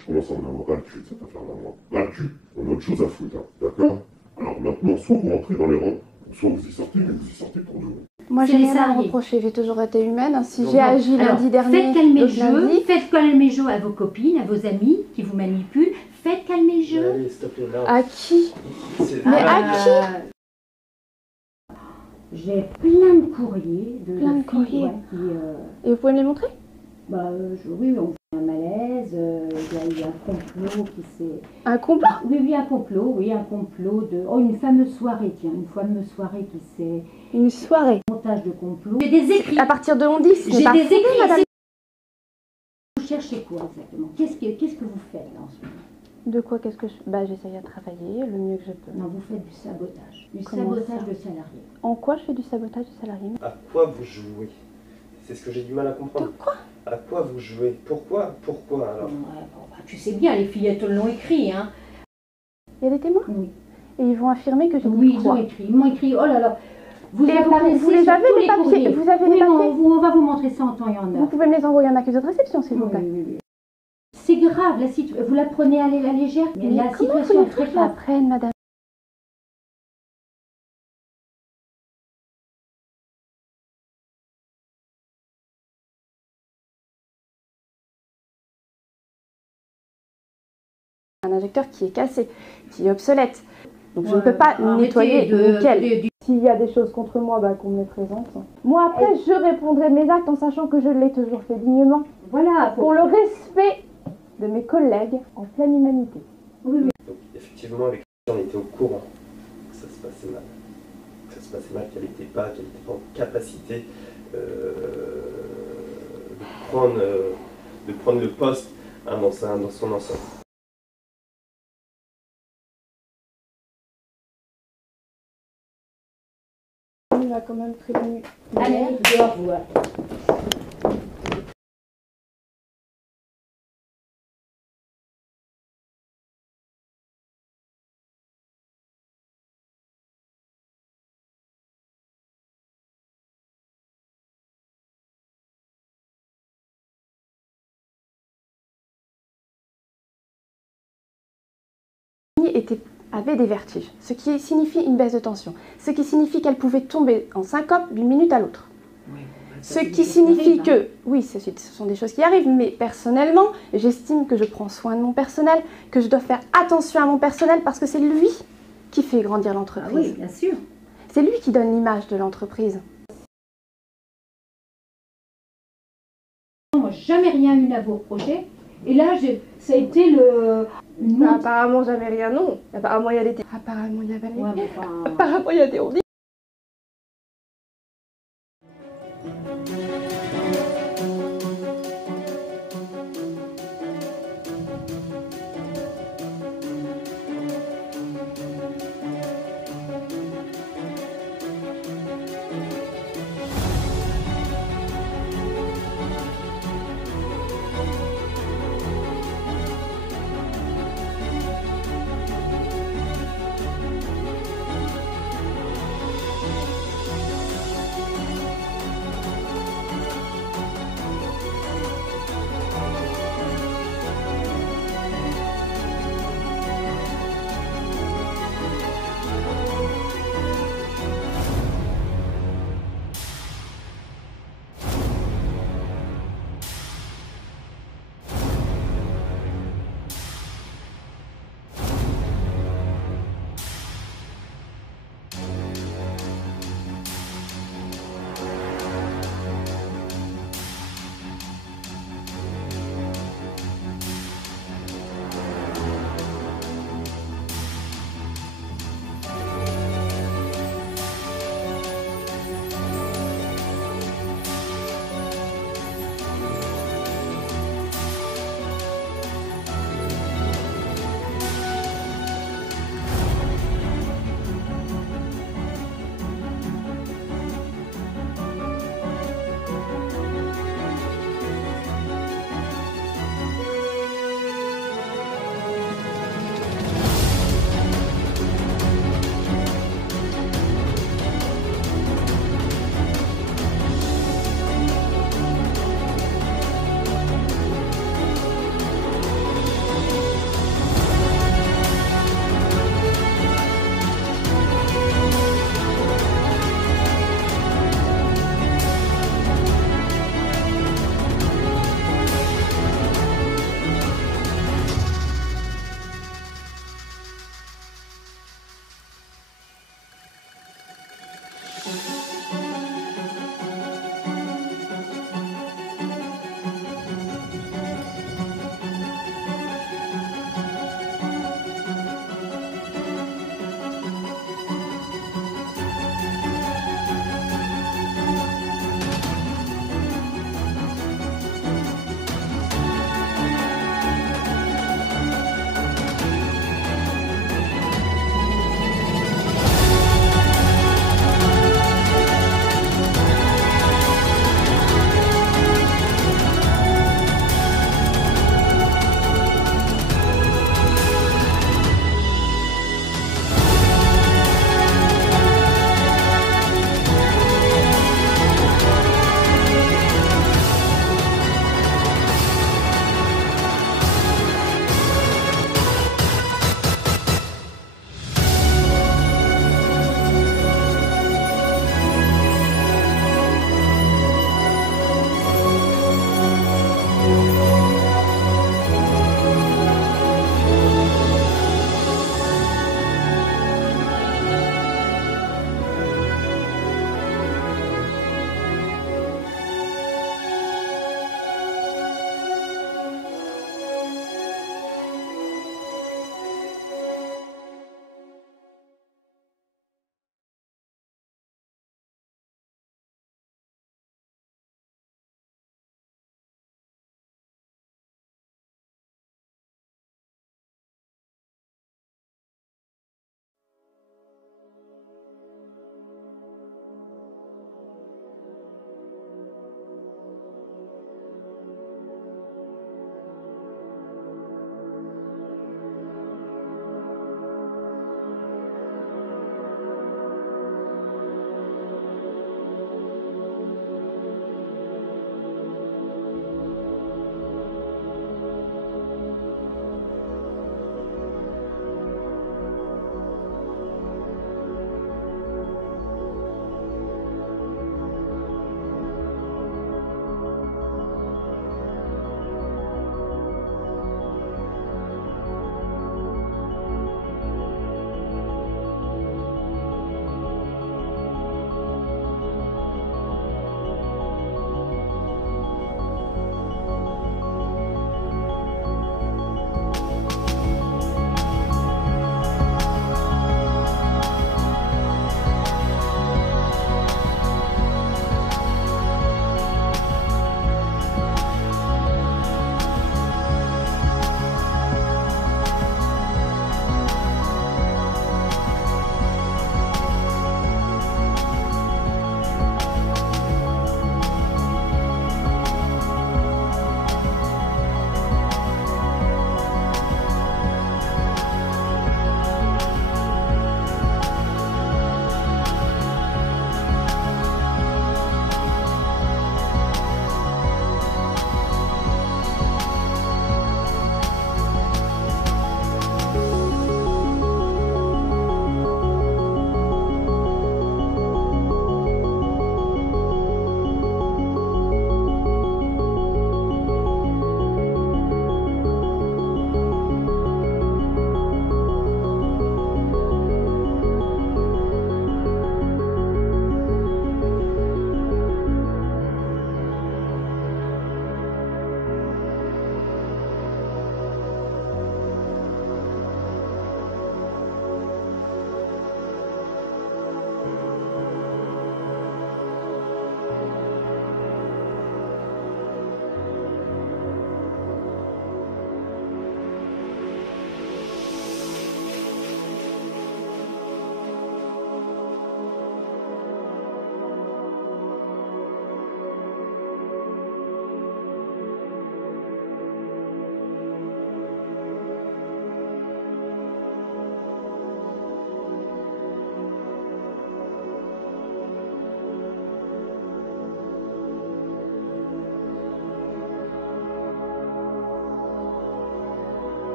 Je commence à en avoir ras le cul de cette affaire-là, moi. Ras le cul. On a autre chose à foutre, hein, d'accord? Alors maintenant, soit vous rentrez dans les rangs, soit vous y sortez, mais vous y sortez pour de bon. Moi, j'ai rien à reprocher, j'ai toujours été humaine. Si j'ai agi lundi dernier, faites calmer le jeu à vos copines, à vos amis qui vous manipulent. Faites calmer le jeu. Allez, s'il te plaît, là. À qui? Mais à qui? J'ai plein de courriers. Plein de courriers. Ouais, Et vous pouvez me les montrer? Oui, on fait un malaise, il y a eu un complot qui s'est... Un complot? Oui, un complot de... Oh, une fameuse soirée, tiens, une fameuse soirée qui s'est... Une soirée? Montage de complot. J'ai des écrits. À partir de 11-10, j'ai des écrits, madame. Vous cherchez quoi exactement? Qu'est-ce que vous faites là en ce moment? De quoi? Qu'est-ce que je... j'essaye à travailler le mieux que je peux. Non, vous faites du sabotage. Du Comment sabotage ça? de salariés. En quoi je fais du sabotage de salariés? À quoi vous jouez? C'est ce que j'ai du mal à comprendre. De quoi? À quoi vous jouez? Pourquoi alors? Tu sais bien, les fillettes l'ont écrit, hein. Il y a des témoins? Oui. Et ils vont affirmer que j'ai dit Oui, quoi? Ils m'ont écrit, oh là là. Vous les avez les papiers? Vous avez les papiers? On va vous montrer ça en temps et en heure. Vous pouvez me les envoyer en accusé de réception, s'il vous plaît. Oui. C'est grave, vous la prenez à la légère, mais la situation est très grave. La prenne, madame? Un injecteur qui est cassé, qui est obsolète. Donc je ne peux pas nettoyer nickel. S'il y a des choses contre moi, qu'on me les présente. Moi après, je répondrai de mes actes en sachant que je l'ai toujours fait dignement. Voilà. Pour le respect de mes collègues en pleine humanité. Oui. Donc effectivement, avec on était au courant que ça se passait mal. Qu'elle n'était pas en capacité de prendre le poste dans son ensemble. On m'a quand même prévenu. Allez, au revoir. Avait des vertiges, ce qui signifie une baisse de tension, ce qui signifie qu'elle pouvait tomber en syncope d'une minute à l'autre. Oui, ce qui signifie que, oui, ce sont des choses qui arrivent, mais personnellement, j'estime que je prends soin de mon personnel, que je dois faire attention à mon personnel parce que c'est lui qui fait grandir l'entreprise. Ah oui, bien sûr. C'est lui qui donne l'image de l'entreprise. Moi, jamais rien eu à vous reprocher. Et là, ça a été le... Apparemment, jamais rien, non. Apparemment, il y a des... Apparemment, il y a des... Ouais, Apparemment, il y a des...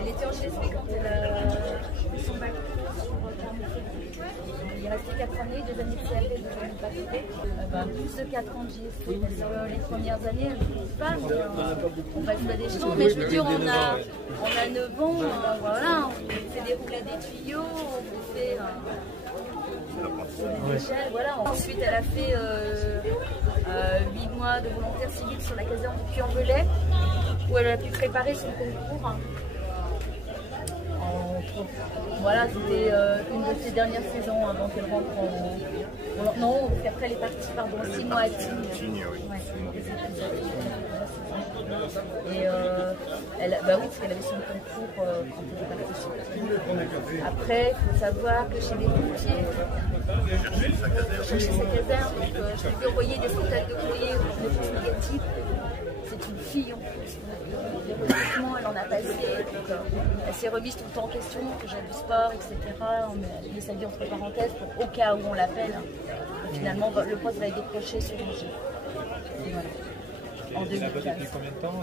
Elle était en GSP quand elle a fait son bac sur Clermont-Ferrand. Il restait 4 années, 2 années de CAP, 2 années de bac. Plus de 4 ans de GSP, parce que les premières années, elles ne trouvent pas, mais on passe pas des champs. Mais je veux dire, on a 9 ans, voilà, on fait des roulades des tuyaux, on fait des échelles, voilà. Ensuite, elle a fait 8 mois de volontaire civil sur la caserne de Puy-en-Velay, où elle a pu préparer son concours. Voilà, c'était une de ses dernières saisons avant qu'elle rentre en... Non, après elle est partie, pardon, 6 mois à Tignes. Ouais. Et bah oui, parce qu'elle avait son concours quand elle est partie sur Tignes. Après, il faut savoir que chez les pompiers, chez sa caserne, donc je lui ai envoyé des centaines de courriers de réponses négatives. C'est une fille en plus, donc les recrutements, elle en a passé, donc elle s'est remise tout le temps en question, que j'aime du sport, etc. On met sa vie entre parenthèses pour au cas où on l'appelle. Finalement, le poste va être décroché sur Angers. Voilà. En 2015. Depuis combien de temps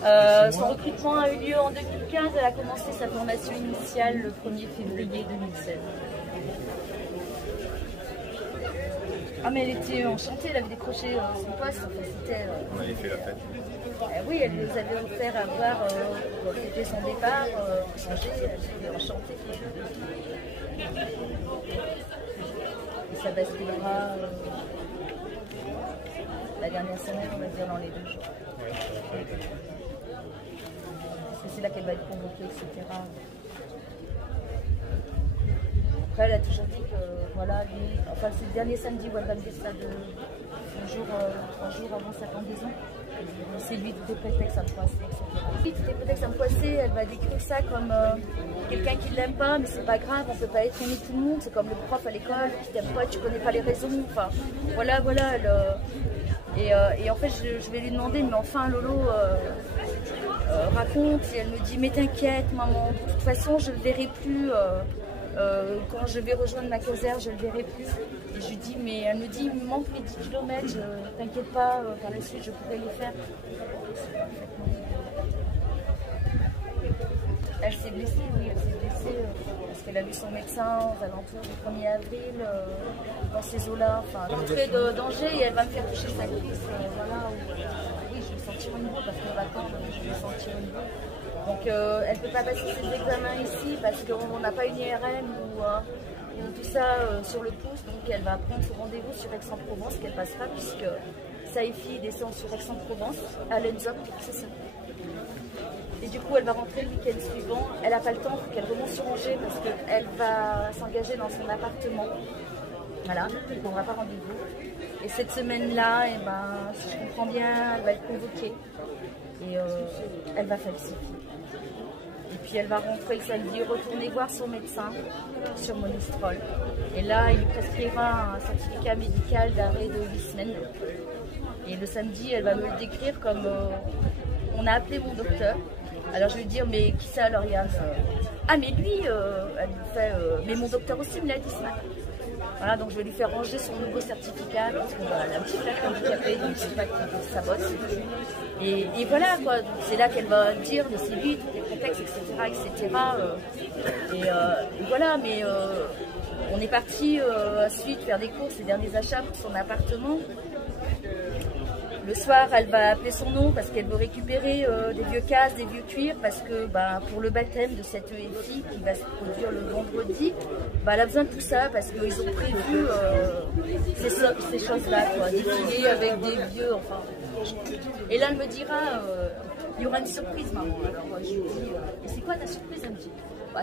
2015 son recrutement a eu lieu en 2015, elle a commencé sa formation initiale le 1er février 2016. Ah mais elle était enchantée, elle avait décroché son poste, enfin, c'était... On avait fait la fête. Oui, elle nous avait offert à voir c'était son départ, changer, elle était enchantée. Et ça basculera la dernière semaine, on va dire dans les 2 jours. Parce que c'est là qu'elle va être convoquée, etc. Après, elle a toujours dit que, voilà, lui, enfin, c'est le dernier samedi où elle va me dire ça, 3 jours avant sa pendaison. C'est lui, tous les prétextes à me poisser, etc. Oui, tous les prétextes à me poisser, elle va décrire ça comme quelqu'un qui ne l'aime pas, mais c'est pas grave, on peut pas être aimé tout le monde. C'est comme le prof à l'école qui t'aime pas, tu connais pas les raisons. Enfin, voilà, et en fait, je vais lui demander, mais enfin, Lolo, raconte. Et elle me dit, mais t'inquiète, maman, de toute façon, je ne le verrai plus. Quand je vais rejoindre ma caserne, je ne le verrai plus. Et je lui dis, mais elle me dit, il me manque les 10 km, t'inquiète pas, par la suite je pourrai les faire. Elle s'est blessée, oui, elle s'est blessée parce qu'elle a vu son médecin aux alentours du 1er avril, dans ces eaux-là, enfin, l'entrée d'Angers, et elle va me faire toucher sa cuisse, voilà, oui, je vais sentir une boue, parce que maintenant, je vais sentir une boue. Donc elle ne peut pas passer ses examens ici parce qu'on n'a pas une IRM ou tout ça sur le pouce. Donc elle va prendre son rendez-vous sur Aix-en-Provence qu'elle passera puisque sa fille descend sur Aix-en-Provence à l'ENSOP, c'est ça. Et du coup elle va rentrer le week-end suivant. Elle n'a pas le temps, il faut qu'elle remonte sur Angers parce qu'elle va s'engager dans son appartement. Voilà, elle ne prendra pas rendez-vous. Et cette semaine-là, eh ben, si je comprends bien, elle va être convoquée. Et elle va falsifier. Et puis elle va rentrer le samedi, retourner voir son médecin sur Monistrol. Et là, il lui prescrira un certificat médical d'arrêt de 8 semaines. Et le samedi, elle va me le décrire comme on a appelé mon docteur. Alors je vais lui dire, mais qui ça alors, Yann? Ah mais lui, elle me fait, mais mon docteur aussi me l'a dit ce matin. Voilà, donc je vais lui faire ranger son nouveau certificat parce que la petite fille handicapée, donc je sais pas qui sabote. Et voilà quoi, c'est là qu'elle va dire de ses vies, tous les contextes, etc. Et voilà, mais on est parti ensuite faire des courses, les derniers achats pour son appartement. Le soir, elle va appeler son nom parce qu'elle veut récupérer des vieux casques, des vieux cuirs, parce que pour le baptême de cette fille qui va se produire le vendredi, elle a besoin de tout ça parce qu'ils ont prévu ces choses-là, défiler avec des vieux, enfin. Et là, elle me dira, il y aura une surprise, maman. Alors je lui dis, et c'est quoi ta surprise? Elle me dit,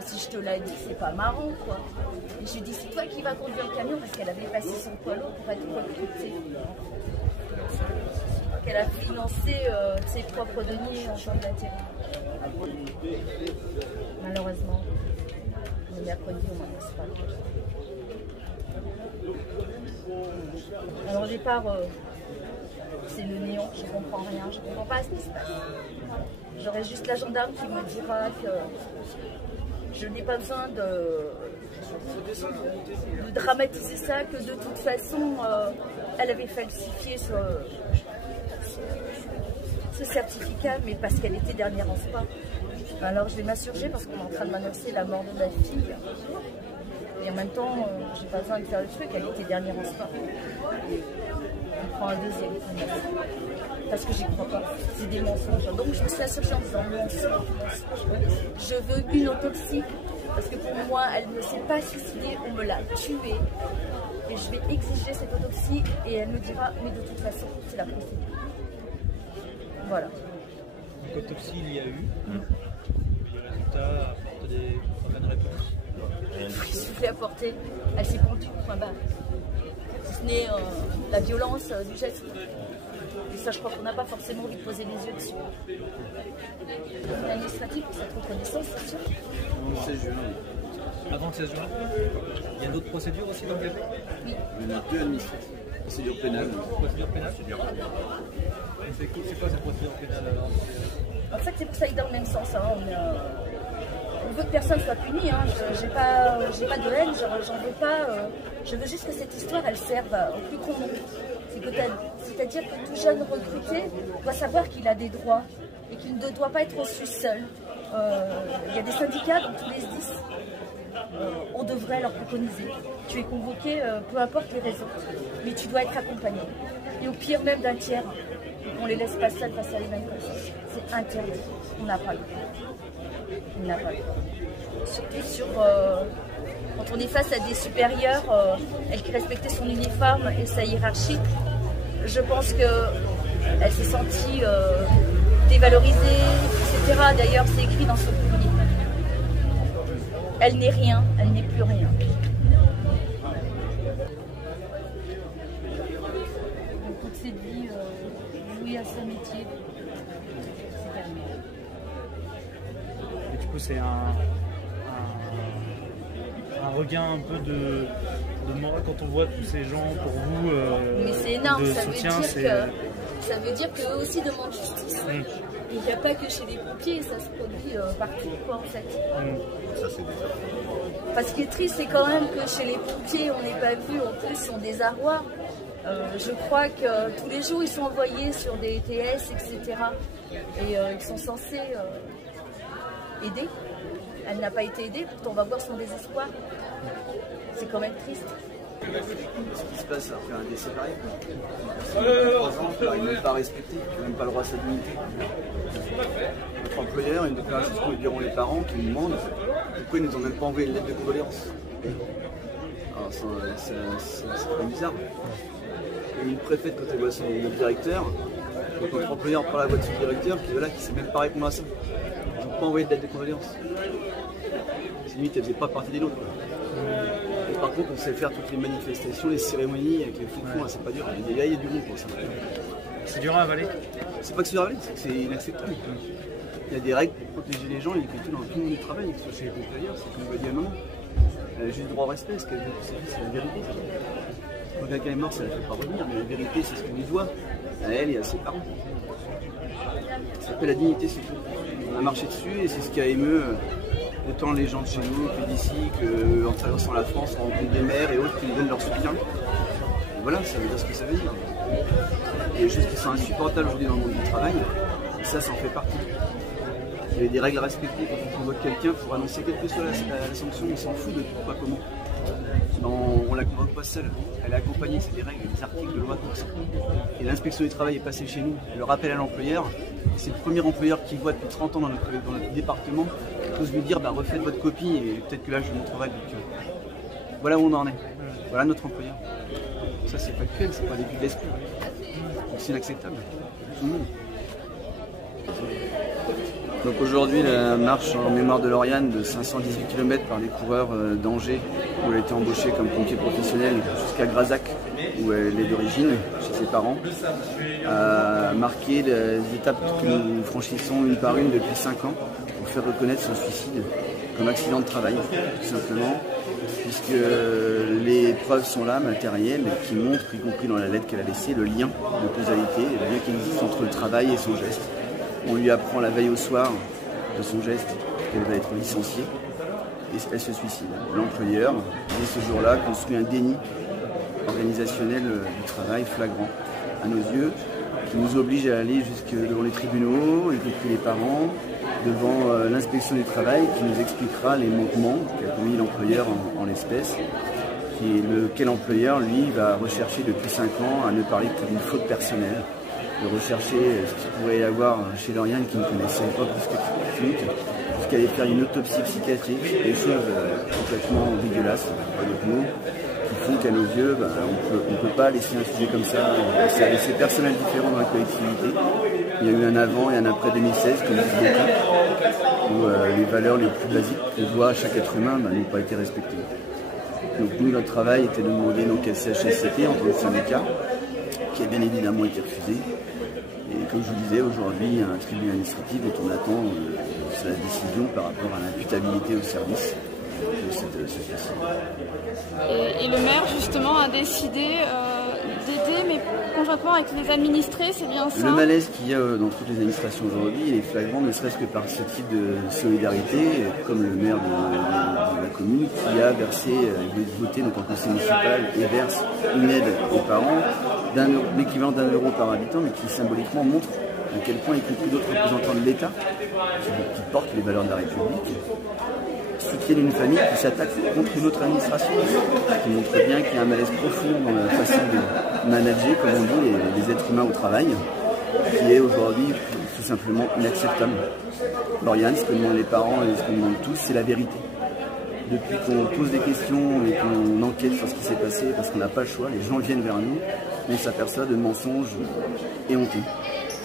si je te l'ai dit, c'est pas marrant, quoi. Et je lui dis, c'est toi qui vas conduire le camion parce qu'elle avait passé son poids lourd pour être recrutée. Qu'elle a financé ses propres deniers en temps d'intérim. Malheureusement, le mercredi, on m'en laisse pas. Alors au départ, c'est le néant, je comprends rien, je comprends pas ce qui se passe. J'aurai juste la gendarme qui me dira que je n'ai pas besoin de dramatiser ça, que de toute façon, elle avait falsifié ce certificat, mais parce qu'elle était dernière en SPA. Alors je vais m'insurger parce qu'on est en train de m'annoncer la mort de ma fille. Et en même temps, j'ai pas besoin de faire le truc, elle était dernière en SPA. On prend un deuxième. Parce que j'y crois pas. C'est des mensonges. Donc je me suis insurgée en disant mensonge. Je veux une autopsie. Parce que pour moi, elle ne s'est pas suicidée, on me l'a tuée. Et je vais exiger cette autopsie et elle me dira, mais de toute façon, c'est la procédure. Voilà. Donc autopsie, il y a eu. Les résultats apportent certaines réponses. Il suffit apporter, elle s'est pendue, point barre. Si ce n'est la violence du geste. Et ça, je crois qu'on n'a pas forcément envie de poser les yeux dessus. L'administratif pour cette reconnaissance, c'est sûr. Le 16 juin. Avant le 16 juin, il y a d'autres procédures aussi dans le café? Oui. Il y en a 2 administratives. Procédure pénale. Procédure pénale. C'est quoi cette procédure pénale alors? En fait, c'est pour ça qu'ils dans le même sens. Hein. On veut que personne soit puni. Hein. J'ai pas de haine, j'en veux pas. Je veux juste que cette histoire, elle serve au plus grand nombre. C'est-à-dire que tout jeune recruté doit savoir qu'il a des droits et qu'il ne doit pas être reçu seul. Il y a des syndicats dans tous les SDIS. On devrait leur préconiser. Tu es convoqué, peu importe les raisons, mais tu dois être accompagné. Et au pire même d'un tiers, on les laisse pas seuls face à l'événement. C'est interdit. On n'a pas le droit. On n'a pas le droit. Surtout quand on est face à des supérieurs, elle qui respectait son uniforme et sa hiérarchie, je pense qu'elle s'est sentie dévalorisée, etc. D'ailleurs, c'est écrit dans son courrier. Elle n'est rien, elle n'est plus rien. Donc, toute cette vie vouée à ce métier, c'est terminé. Et du coup, c'est un regain un peu de morale quand on voit tous ces gens pour vous. Mais c'est énorme, de ça soutien, veut dire qu'eux aussi demandent justice. Il n'y a pas que chez les pompiers, ça se produit partout, quoi, en fait. Ça, c'est des affaires. Parce qu'il est triste, c'est quand même que chez les pompiers, on n'est pas vu, en plus, sont des arrois. Je crois que tous les jours, ils sont envoyés sur des ETS, etc. Et ils sont censés aider. Elle n'a pas été aidée, pourtant on va voir son désespoir. C'est quand même triste. Ce qui se passe après un décès pareil. 3 ans, il n'arrive même pas à respecter, il n'a même pas le droit à sa dignité. Notre employeur, une déclaration que nous diront les parents qui nous demandent pourquoi ils ne nous ont même pas envoyé une lettre de condoléances. Alors c'est quand même bizarre. Il y a une préfète quand elle voit son directeur, donc notre employeur prend la voix de son directeur qui ne sait même pas répondre à ça. Ils n'ont pas envoyé de lettre de condoléances. C'est limite, elle ne faisait pas partie des nôtres. Par contre, on sait faire toutes les manifestations, les cérémonies avec les foufous, c'est pas dur. Il y a du monde pour ça. C'est dur à avaler? C'est pas que c'est dur à avaler, c'est que c'est inacceptable. Il y a des règles pour protéger les gens, y compris dans tout le monde du travail, que ce soit chez les employeurs, c'est comme on va dire à un moment. Elle a juste droit au respect, ce qu'elle veut, c'est la vérité. Quand quelqu'un est mort, ça ne la fait pas revenir, mais la vérité, c'est ce qu'on lui doit à elle et à ses parents. Ça s'appelle la dignité, c'est tout. On a marché dessus et c'est ce qui a ému autant les gens de chez nous que d'ici, qu'en traversant la France, on rencontre des maires et autres qui nous donnent leur soutien. Et voilà, ça veut dire ce que ça veut dire. Il y a des choses qui sont insupportables aujourd'hui dans le monde du travail, et ça en fait partie. Il y a des règles à respecter quand on convoque quelqu'un pour annoncer quelle que soit la sanction, on s'en fout de pourquoi comment. On ne la convoque pas seule, elle est accompagnée, c'est des règles, des articles de loi pour ça. Et l'inspection du travail est passée chez nous, elle le rappelle à l'employeur, c'est le premier employeur qui voit depuis 30 ans dans notre département, qui ose lui dire refaites votre copie et peut-être que là je vous montrerai. Donc, voilà où on en est, voilà notre employeur. Ça c'est factuel, c'est pas des vues de l'esprit. Donc c'est inacceptable. Tout le monde. Donc aujourd'hui la marche en mémoire de Lauriane de 518 km par des coureurs d'Angers où elle a été embauchée comme pompier professionnel jusqu'à Grazac où elle est d'origine chez ses parents a marqué les étapes que nous franchissons une par une depuis 5 ans pour faire reconnaître son suicide comme accident de travail tout simplement puisque les preuves sont là, matérielles, qui montrent, y compris dans la lettre qu'elle a laissée, le lien de causalité, le lien qui existe entre le travail et son geste. On lui apprend la veille au soir de son geste qu'elle va être licenciée et elle se suicide. L'employeur, dès ce jour-là, construit un déni organisationnel du travail flagrant à nos yeux, qui nous oblige à aller jusque devant les tribunaux, y compris les parents, devant l'inspection du travail, qui nous expliquera les manquements qu'a commis l'employeur en l'espèce, lequel employeur, lui, va rechercher depuis 5 ans à ne parler que d'une faute personnelle, de rechercher ce qu'il pourrait y avoir chez Lauriane qui ne connaissait pas plus que quiconque, jusqu'à aller faire une autopsie psychiatrique, des choses complètement dégueulasses, pas d'autres mots, qui font qu'à nos yeux, on ne peut pas laisser un sujet comme ça. Ça a laissé personnel différent dans la collectivité. Il y a eu un avant et un après 2016, comme disent beaucoup, où les valeurs les plus basiques qu'on doit à chaque être humain n'ont pas été respectées. Donc nous, notre travail était de demander donc à CHSCT en tant que syndicat, qui a bien évidemment été refusé. Et comme je vous disais, aujourd'hui, il y a un tribunal administratif dont on attend la décision par rapport à l'imputabilité au service de cette personne. Et le maire, justement, a décidé d'aider, mais conjointement avec les administrés, c'est bien ça? Le malaise qu'il y a dans toutes les administrations aujourd'hui est flagrant, ne serait-ce que par ce type de solidarité, comme le maire de la commune qui a versé, voté donc en conseil municipal et verse une aide aux parents l'équivalent d'1 € par habitant, mais qui symboliquement montre à quel point, y compris d'autres représentants de l'État, qui portent les valeurs de la République, soutiennent une famille qui s'attaque contre une autre administration, qui montre bien qu'il y a un malaise profond dans la façon de manager, comme on dit, les êtres humains au travail, qui est aujourd'hui tout simplement inacceptable. Lauriane, ce que demandent les parents et ce qu'on demande tous, c'est la vérité. Depuis qu'on pose des questions et qu'on enquête sur ce qui s'est passé, parce qu'on n'a pas le choix, les gens viennent vers nous, on s'aperçoit de mensonges éhontés.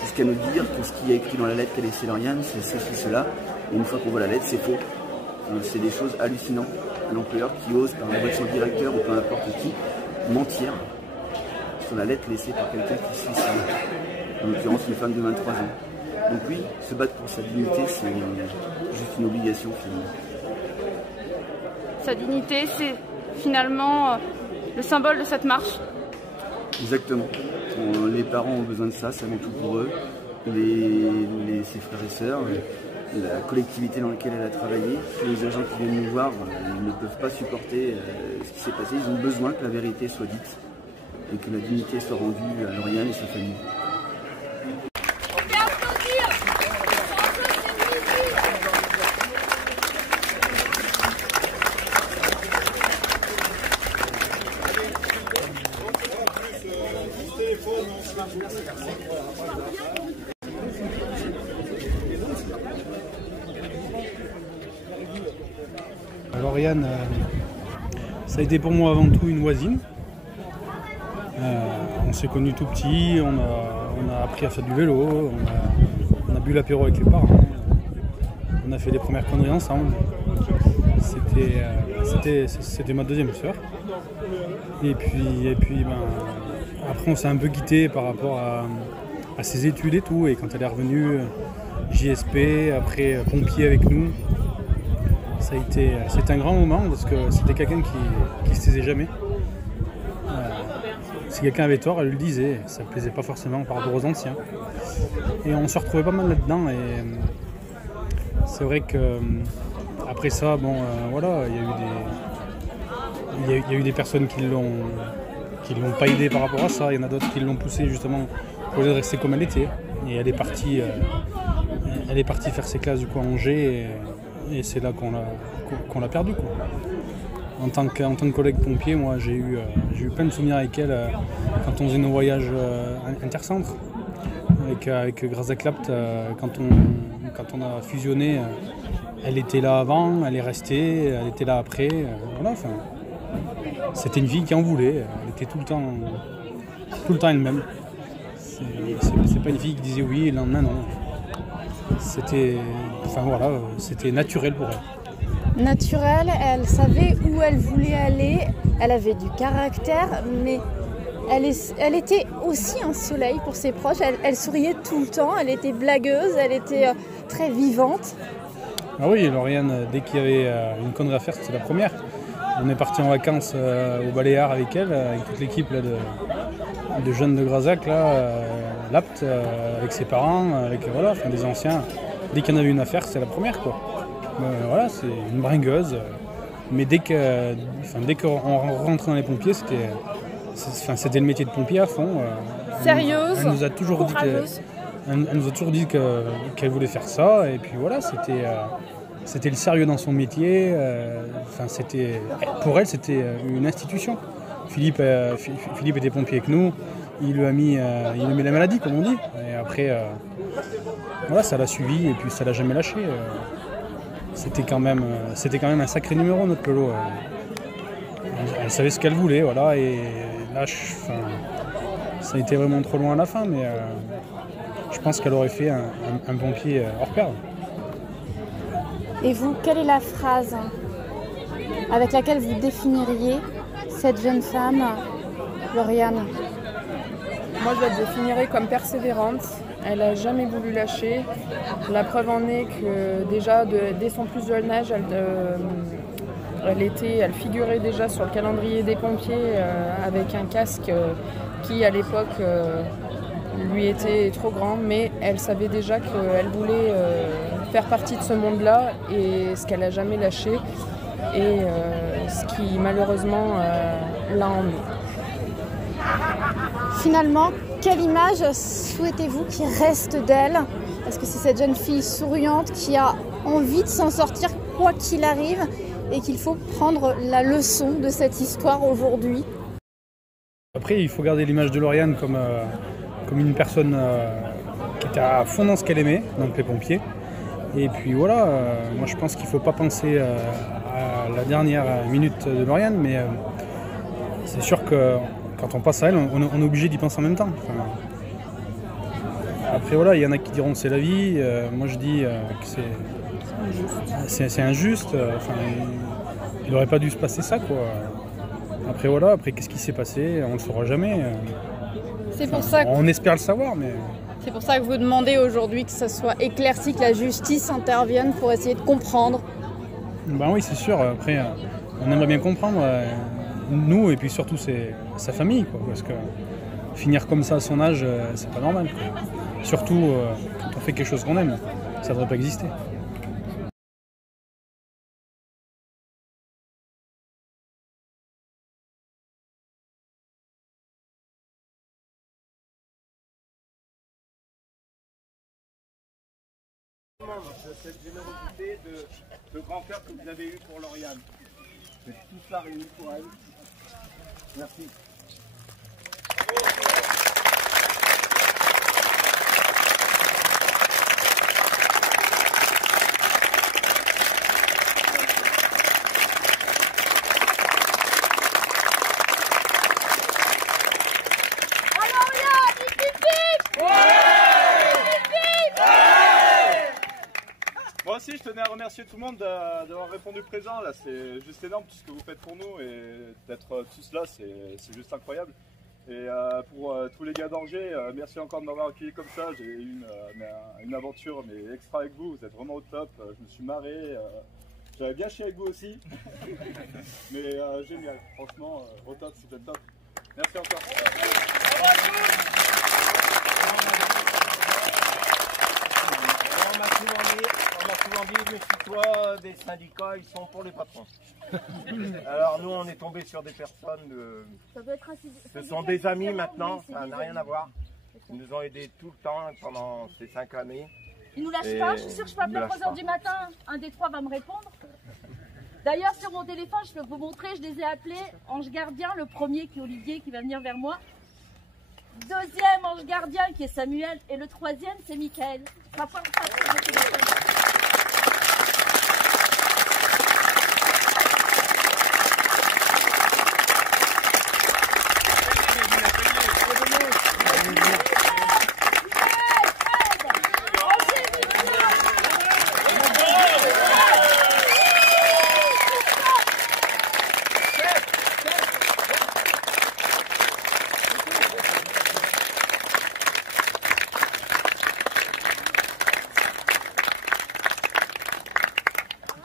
Jusqu'à nous dire que ce qui est écrit dans la lettre qu'a laissée Lauriane, c'est ceci, cela, et une fois qu'on voit la lettre, c'est faux. C'est des choses hallucinantes. Un employeur qui ose, par la voix de son directeur ou peu importe qui, mentir sur la lettre laissée par quelqu'un qui suit ça. En l'occurrence, une femme de 23 ans. Donc oui, se battre pour sa dignité, c'est juste une obligation finalement. Sa dignité, c'est finalement le symbole de cette marche. Exactement. Les parents ont besoin de ça, c'est avant tout pour eux. Ses frères et sœurs, la collectivité dans laquelle elle a travaillé, tous les agents qui viennent nous voir, ils ne peuvent pas supporter ce qui s'est passé. Ils ont besoin que la vérité soit dite et que la dignité soit rendue à Lauriane et sa famille. Lauriane, ça a été pour moi avant tout une voisine. On s'est connus tout petit, on a appris à faire du vélo, on a bu l'apéro avec les parents, on a fait les premières conneries ensemble. C'était ma deuxième sœur. Et puis après on s'est un peu quitté par rapport à ses études et tout. Et quand elle est revenue, JSP, après pompier avec nous. C'était un grand moment parce que c'était quelqu'un qui se taisait jamais. Si quelqu'un avait tort, elle le disait. Ça ne plaisait pas forcément par rapport aux anciens. Et on se retrouvait pas mal là-dedans. Et c'est vrai que après ça, voilà, il y a eu des personnes qui l'ont pas aidé par rapport à ça. Il y en a d'autres qui l'ont poussé justement pour de rester comme elle était. Et elle est partie faire ses classes du coup à Angers. Et c'est là qu'on l'a perdu, quoi. En tant que collègue pompier, moi j'ai eu plein de souvenirs avec elle quand on faisait nos voyages intercentres avec Grazac-Lapt, quand on a fusionné, elle était là avant, elle est restée, elle était là après, voilà, enfin, c'était une fille qui en voulait, elle était tout le temps elle-même. C'est pas une fille qui disait oui et le lendemain non. C'était naturel pour elle. Naturel, elle savait où elle voulait aller, elle avait du caractère, mais elle était aussi un soleil pour ses proches, elle souriait tout le temps, elle était blagueuse, elle était très vivante. Ah oui, Lauriane, dès qu'il y avait une connerie à faire, c'était la première. On est parti en vacances au Baléares avec elle, avec toute l'équipe de jeunes de Grazac, Lapt, avec ses parents, des anciens. Dès qu'il y en avait une affaire, c'est la première, quoi. Voilà, c'est une bringueuse. Mais dès qu'on rentrait dans les pompiers, c'était le métier de pompier à fond. Sérieuse, elle nous a toujours dit qu'elle voulait faire ça, et puis voilà, c'était le sérieux dans son métier. Pour elle, c'était une institution. Philippe était pompier avec nous, il lui a mis la maladie, comme on dit. Et après, voilà, ça l'a suivi, et puis ça l'a jamais lâché. C'était quand même un sacré numéro, notre Lolo. Elle savait ce qu'elle voulait, voilà, et là, ça a été vraiment trop loin à la fin, mais je pense qu'elle aurait fait un pompier hors pair. Et vous, quelle est la phrase avec laquelle vous définiriez cette jeune femme, Lauriane? Moi, je la définirais comme persévérante. Elle n'a jamais voulu lâcher. La preuve en est que déjà, dès son plus jeune âge, elle figurait déjà sur le calendrier des pompiers avec un casque qui, à l'époque, lui était trop grand. Mais elle savait déjà qu'elle voulait faire partie de ce monde-là, et ce qu'elle n'a jamais lâché. Et ce qui, malheureusement, l'a emmenée. Finalement, quelle image souhaitez-vous qu'il reste d'elle? Parce que c'est cette jeune fille souriante qui a envie de s'en sortir quoi qu'il arrive, et qu'il faut prendre la leçon de cette histoire aujourd'hui. Après, il faut garder l'image de Lauriane comme une personne qui était à fond dans ce qu'elle aimait, donc les pompiers. Et puis voilà, moi je pense qu'il ne faut pas penser à la dernière minute de Lauriane, mais c'est sûr que quand on passe à elle, on est obligé d'y penser en même temps. Après voilà, il y en a qui diront que c'est la vie, moi je dis que c'est injuste, il n'aurait pas dû se passer ça, quoi. Après voilà, qu'est-ce qui s'est passé, on ne le saura jamais. C'est pour ça on espère le savoir, mais... C'est pour ça que vous demandez aujourd'hui que ça soit éclairci, que la justice intervienne pour essayer de comprendre. Ben oui, c'est sûr. Après, on aimerait bien comprendre, nous, et puis surtout sa famille, quoi, parce que finir comme ça à son âge, c'est pas normal, quoi. Surtout quand on fait quelque chose qu'on aime, ça devrait pas exister. De cette générosité, de grand cœur que vous avez eu pour Lauriane. C'est tout cela réuni pour elle. Merci. Moi aussi, je tenais à remercier tout le monde d'avoir répondu présent. Là, c'est juste énorme tout ce que vous faites pour nous, et d'être tous là, c'est juste incroyable. Et pour tous les gars d'Angers, merci encore de m'avoir accueilli comme ça. J'ai eu une aventure mais extra avec vous. Vous êtes vraiment au top. Je me suis marré. J'avais bien chié avec vous aussi. Mais génial. Franchement, au top, c'était top. Merci encore. On m'a souvent dit, méfie-toi des syndicats, ils sont pour les patrons. Alors nous, on est tombé sur des personnes, ce sont des amis maintenant, ça n'a rien à voir. Ils nous ont aidés tout le temps pendant ces 5 années. Ils nous lâchent pas, je suis sûre que je peux appeler à 3h du matin, un des trois va me répondre. D'ailleurs, sur mon téléphone, je peux vous montrer, je les ai appelés. Ange gardien, le premier qui est Olivier, qui va venir vers moi. Deuxième ange gardien qui est Samuel, et le troisième c'est Michael.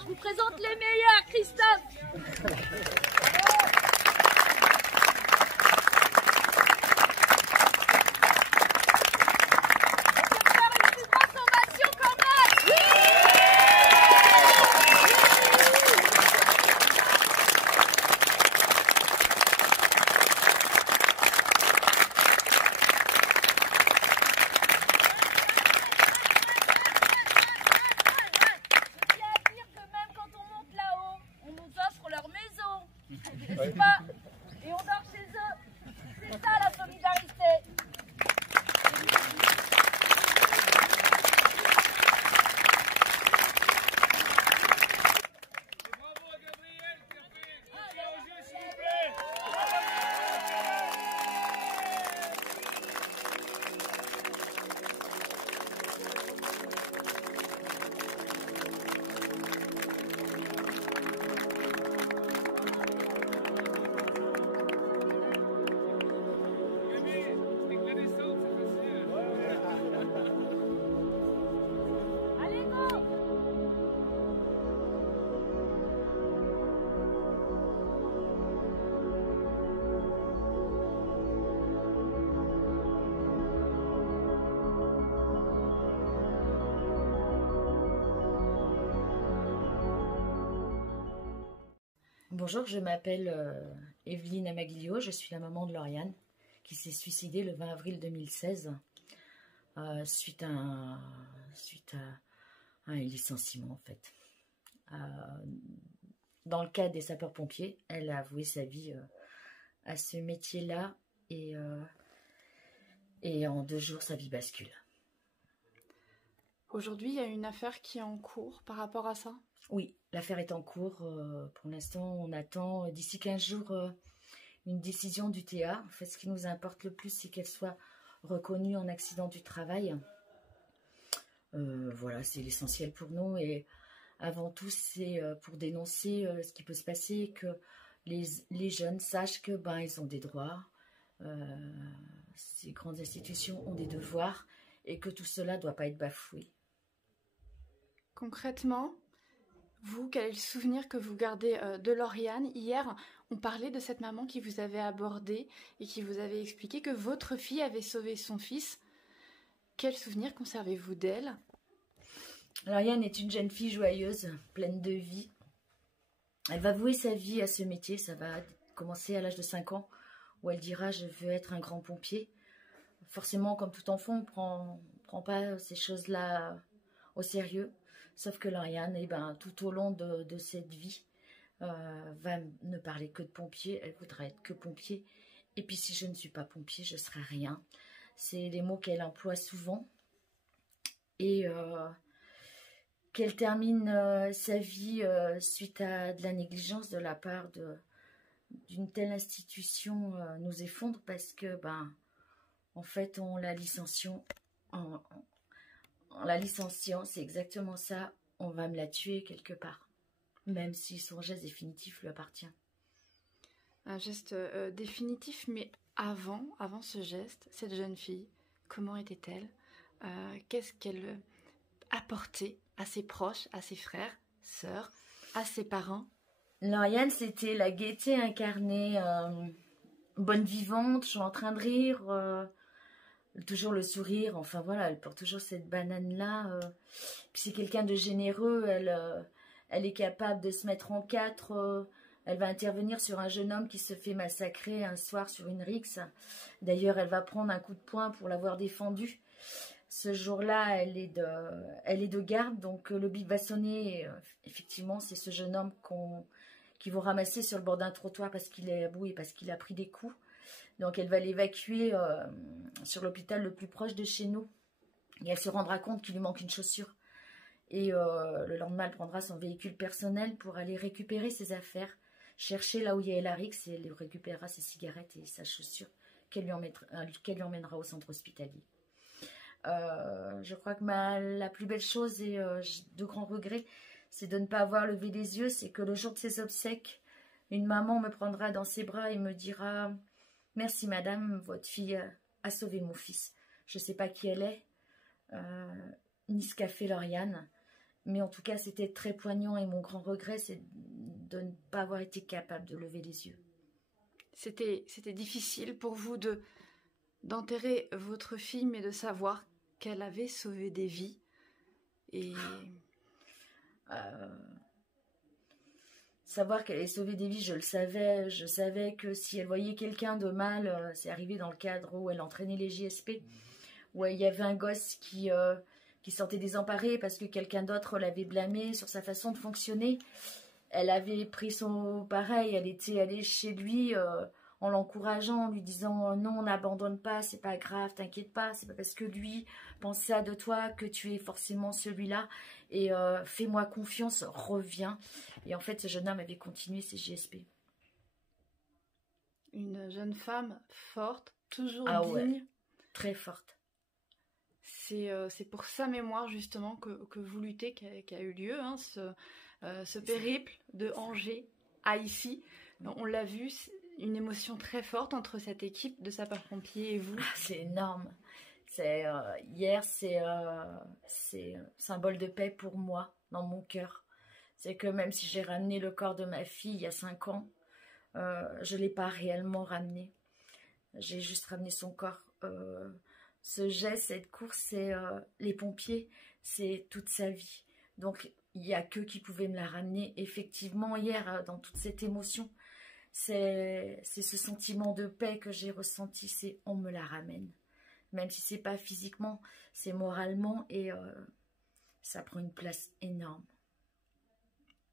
Je vous présente les meilleurs, Christophe. Bonjour, je m'appelle Evelyne Amaglio, je suis la maman de Lauriane qui s'est suicidée le 20 avril 2016 suite à un licenciement en fait. Dans le cadre des sapeurs-pompiers, elle a avoué sa vie à ce métier-là et en 2 jours, sa vie bascule. Aujourd'hui, il y a une affaire qui est en cours par rapport à ça? Oui, l'affaire est en cours. Pour l'instant, on attend d'ici 15 jours une décision du TA. En fait, ce qui nous importe le plus, c'est qu'elle soit reconnue en accident du travail. Voilà, c'est l'essentiel pour nous. Et avant tout, c'est pour dénoncer ce qui peut se passer, que les jeunes sachent que ils ont des droits, ces grandes institutions ont des devoirs et que tout cela ne doit pas être bafoué. Concrètement, vous, quel est le souvenir que vous gardez de Lauriane? Hier, on parlait de cette maman qui vous avait abordé et qui vous avait expliqué que votre fille avait sauvé son fils. Quel souvenir conservez-vous d'elle? Lauriane est une jeune fille joyeuse, pleine de vie. Elle va vouer sa vie à ce métier. Ça va commencer à l'âge de 5 ans, où elle dira « je veux être un grand pompier ». Forcément, comme tout enfant, on prend pas ces choses-là au sérieux. Sauf que Lauriane, tout au long de cette vie, va ne parler que de pompier. Elle voudra être que pompier. Et puis si je ne suis pas pompier, je serai rien. C'est les mots qu'elle emploie souvent. Et qu'elle termine sa vie suite à de la négligence de la part d'une telle institution nous effondre parce que, en fait, en la licenciant, c'est exactement ça, on va me la tuer quelque part, même si son geste définitif lui appartient. Un geste définitif, mais avant ce geste, cette jeune fille, comment était-elle? Qu'est-ce qu'elle apportait à ses proches, à ses frères, sœurs, à ses parents? Lauriane, c'était la gaieté incarnée, bonne vivante, toujours en train de rire, toujours le sourire, enfin voilà, elle porte toujours cette banane-là. Puis c'est quelqu'un de généreux, elle est capable de se mettre en 4, elle va intervenir sur un jeune homme qui se fait massacrer un soir sur une rixe. D'ailleurs, elle va prendre un coup de poing pour l'avoir défendu. Ce jour-là, elle est de garde, donc le bip va sonner. Effectivement, c'est ce jeune homme qui vont ramasser sur le bord d'un trottoir parce qu'il est à bout et parce qu'il a pris des coups. Donc elle va l'évacuer sur l'hôpital le plus proche de chez nous. Et elle se rendra compte qu'il lui manque une chaussure. Et le lendemain, elle prendra son véhicule personnel pour aller récupérer ses affaires, chercher là où il y a la rixe et elle récupérera ses cigarettes et sa chaussure qu'elle lui emmènera au centre hospitalier. Je crois que la plus belle chose et de grands regrets, c'est de ne pas avoir levé les yeux. C'est que le jour de ses obsèques, une maman me prendra dans ses bras et me dira « Merci madame, votre fille a sauvé mon fils. » Je ne sais pas qui elle est, ni ce qu'a fait Lauriane, mais en tout cas c'était très poignant et mon grand regret c'est de ne pas avoir été capable de lever les yeux. C'était difficile pour vous d'enterrer votre fille, mais de savoir qu'elle avait sauvé des vies. Et savoir qu'elle avait sauvé des vies, je le savais. Je savais que si elle voyait quelqu'un de mal, c'est arrivé dans le cadre où elle entraînait les JSP, où il y avait un gosse qui se sentait désemparé parce que quelqu'un d'autre l'avait blâmé sur sa façon de fonctionner. Elle avait pris son pareil, elle était allée chez lui en l'encourageant, en lui disant non, on n'abandonne pas, c'est pas grave, t'inquiète pas, c'est pas parce que lui pense ça de toi que tu es forcément celui-là, et fais-moi confiance, reviens. Et en fait, ce jeune homme avait continué ses JSP. Une jeune femme forte, toujours digne. Ouais, très forte. C'est pour sa mémoire justement que vous luttez, qu'a eu lieu ce périple de Angers à ici. On l'a vu, une émotion très forte entre cette équipe de sapeurs-pompiers et vous. C'est énorme. Hier, c'est symbole de paix pour moi, dans mon cœur. C'est que même si j'ai ramené le corps de ma fille il y a 5 ans, je ne l'ai pas réellement ramené. J'ai juste ramené son corps. Ce geste, cette course, c'est les pompiers, c'est toute sa vie. Donc il n'y a qu'eux qui pouvaient me la ramener. Effectivement, hier, dans toute cette émotion, c'est ce sentiment de paix que j'ai ressenti, c'est on me la ramène. Même si c'est pas physiquement, c'est moralement et ça prend une place énorme.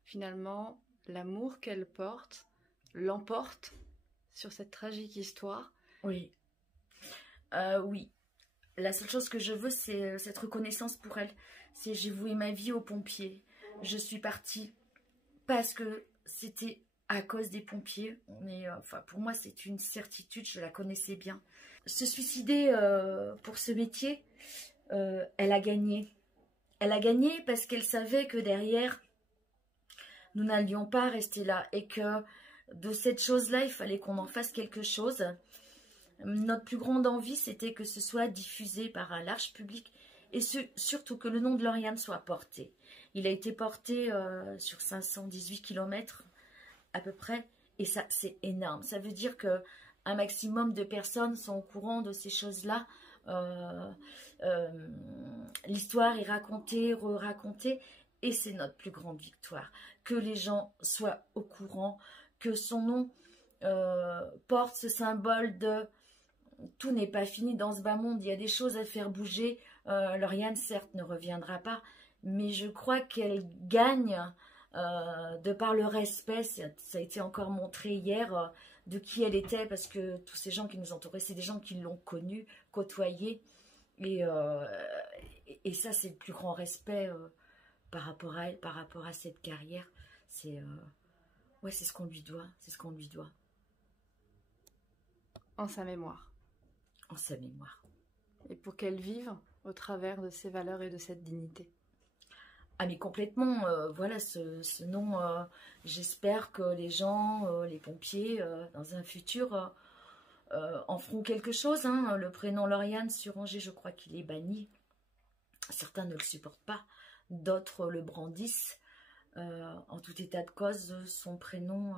Finalement, l'amour qu'elle porte l'emporte sur cette tragique histoire. Oui. Oui. La seule chose que je veux, c'est cette reconnaissance pour elle. C'est j'ai voué ma vie aux pompiers. Je suis partie parce que c'était à cause des pompiers. Mais enfin, pour moi, c'est une certitude, je la connaissais bien. Se suicider pour ce métier, elle a gagné. Elle a gagné parce qu'elle savait que derrière, nous n'allions pas rester là. Et que de cette chose-là, il fallait qu'on en fasse quelque chose. Notre plus grande envie, c'était que ce soit diffusé par un large public et surtout que le nom de Lauriane soit porté. Il a été porté sur 518 km à peu près et ça, c'est énorme. Ça veut dire que un maximum de personnes sont au courant de ces choses-là. L'histoire est racontée, re-racontée et c'est notre plus grande victoire. Que les gens soient au courant, que son nom porte ce symbole de tout n'est pas fini dans ce bas monde, il y a des choses à faire bouger. Lauriane, certes, ne reviendra pas, mais je crois qu'elle gagne de par le respect, ça a été encore montré hier, de qui elle était, parce que tous ces gens qui nous entouraient, c'est des gens qui l'ont connue, côtoyée, et ça, c'est le plus grand respect par rapport à elle, par rapport à cette carrière. C'est ouais, c'est ce qu'on lui doit, c'est ce qu'on lui doit. En sa mémoire. En sa mémoire. Et pour qu'elle vive au travers de ses valeurs et de cette dignité. Ah mais complètement, voilà ce nom, j'espère que les gens, les pompiers, dans un futur, en feront quelque chose. Hein. Le prénom Lauriane sur Angers, je crois qu'il est banni. Certains ne le supportent pas, d'autres le brandissent. En tout état de cause, son prénom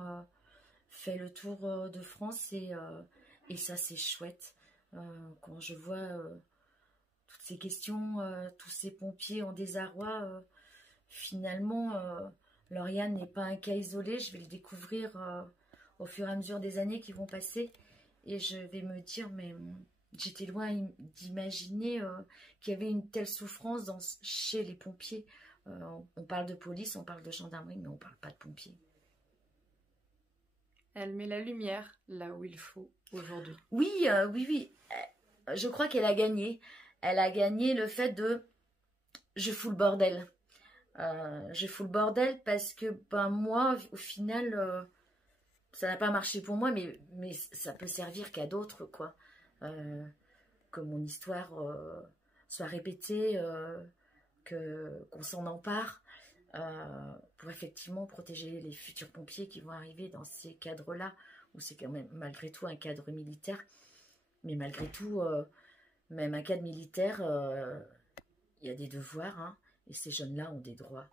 fait le tour de France et ça c'est chouette. Quand je vois toutes ces questions, tous ces pompiers en désarroi, finalement Lauriane n'est pas un cas isolé. Je vais le découvrir au fur et à mesure des années qui vont passer et je vais me dire mais j'étais loin d'imaginer qu'il y avait une telle souffrance chez les pompiers. On parle de police, on parle de gendarmerie, mais on ne parle pas de pompiers. Elle met la lumière là où il faut aujourd'hui. Oui, oui. Je crois qu'elle a gagné. Elle a gagné le fait de « je fous le bordel ». Je fous le bordel parce que ben, moi, au final, ça n'a pas marché pour moi, mais ça peut servir qu'à d'autres, quoi. Que mon histoire soit répétée, qu'on s'en empare pour effectivement protéger les futurs pompiers qui vont arriver dans ces cadres-là, où c'est quand même malgré tout un cadre militaire. Mais malgré tout, même un cadre militaire, il y a des devoirs, hein, et ces jeunes-là ont des droits.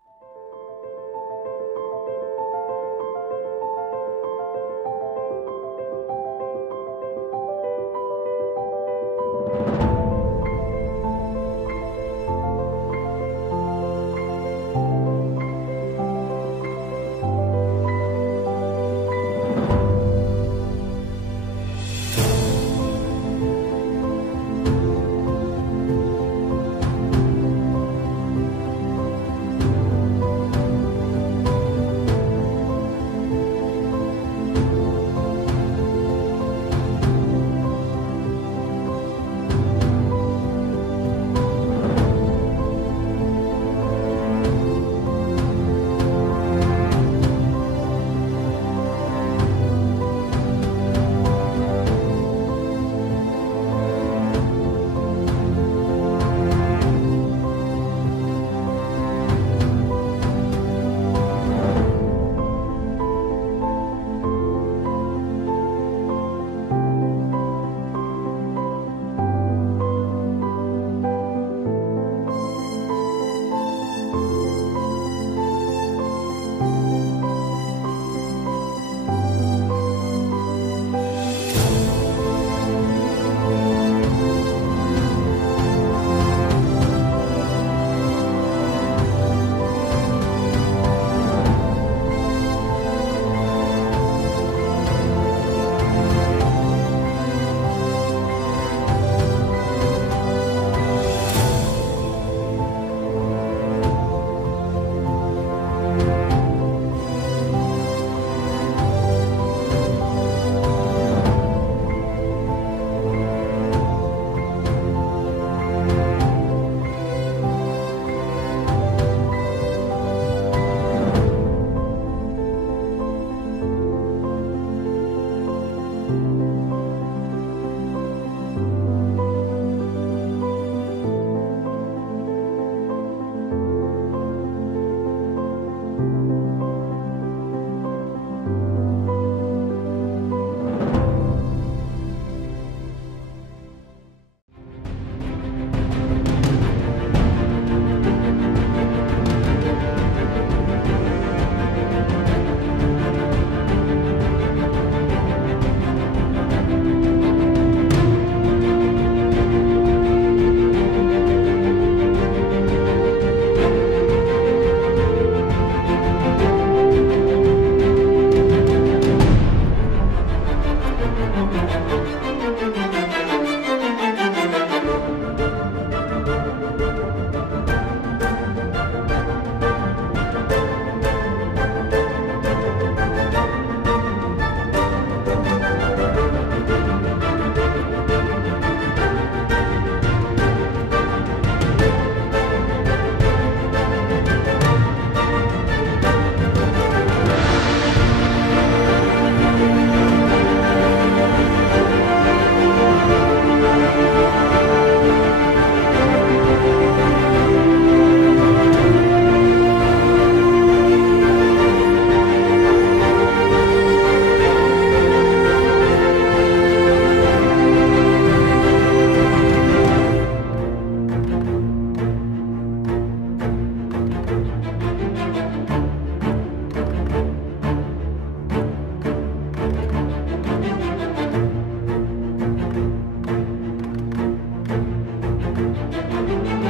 Thank you.